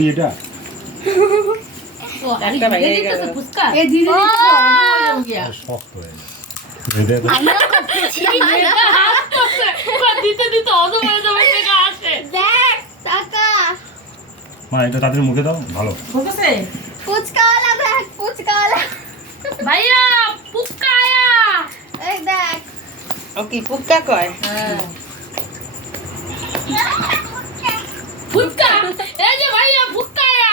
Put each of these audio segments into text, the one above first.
এটা একটা ভাই এই গেল ফুচকা এ ধীরে ধীরে हो गया শক্ত হয়ে গেছে ভেদে তো দিতে দিতে অত হয়ে যাবে থেকে আসে দেখ টাকা মা এটা তাদের মুখে দাও ভালো বলতেছে ফুচকাওয়ালা দেখ ফুচকাওয়ালা ভাইয়া ফুচকা আয়া এই দেখ ও কি পুক্কা কয় ফুচকা এই যে ভাইয়া ফুচকা আয়া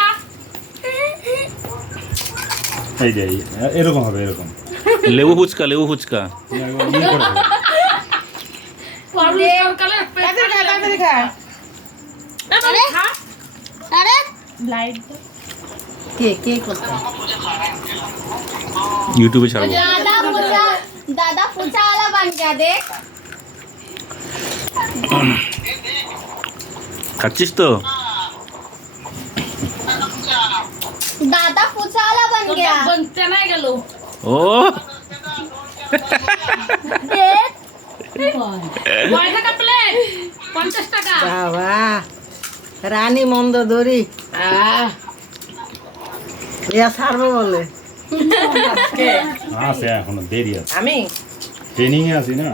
এই যে এরকম হবে এরকম লেবু ফুচকা ইয়ে করে হবে। পারুল সরকারে তাড়াতাড়ি খা আরে আরে লাইট কে কে করতে ইউটিউবে ছাড়বো दादा पूछा वाला बन गया देख খাচ্ছিস তো दादा पूछा वाला बन गया बनते না গেল ও देख কয় টাকা প্লেট 50 টাকা বাবা রানী মন্দ ধরি ইয়া সারবো বলে আছে এখনো দেরি আছে আমি ট্রেনিং এ আছি না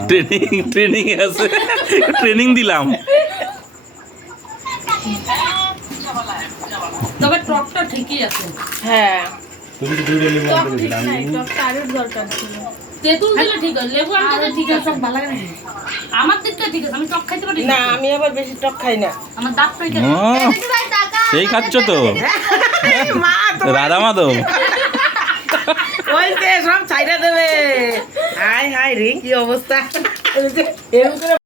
ট্রেনিং এ আছে ট্রেনিং দিলাম তবে টকটা ঠিকই আছে হ্যাঁ তুমি তো দুইটা লেবু আনতে গেছিলে আমি তেঁতুল দিলে ঠিক আছে লেবু আনতে ঠিক আছে সব ভালো লাগে আমার দিকটা ঠিক আছে আমি টক খাইতে পারি না আমি আবার বেশি টক খাই না আমার দাঁত পেকে ও, भाई टाका সেই খাচ্ছ তো মা তো রাধা মাধব ওই যে সব ছাইরা দেবে হাই হাই রে কি অবস্থা এরকম করে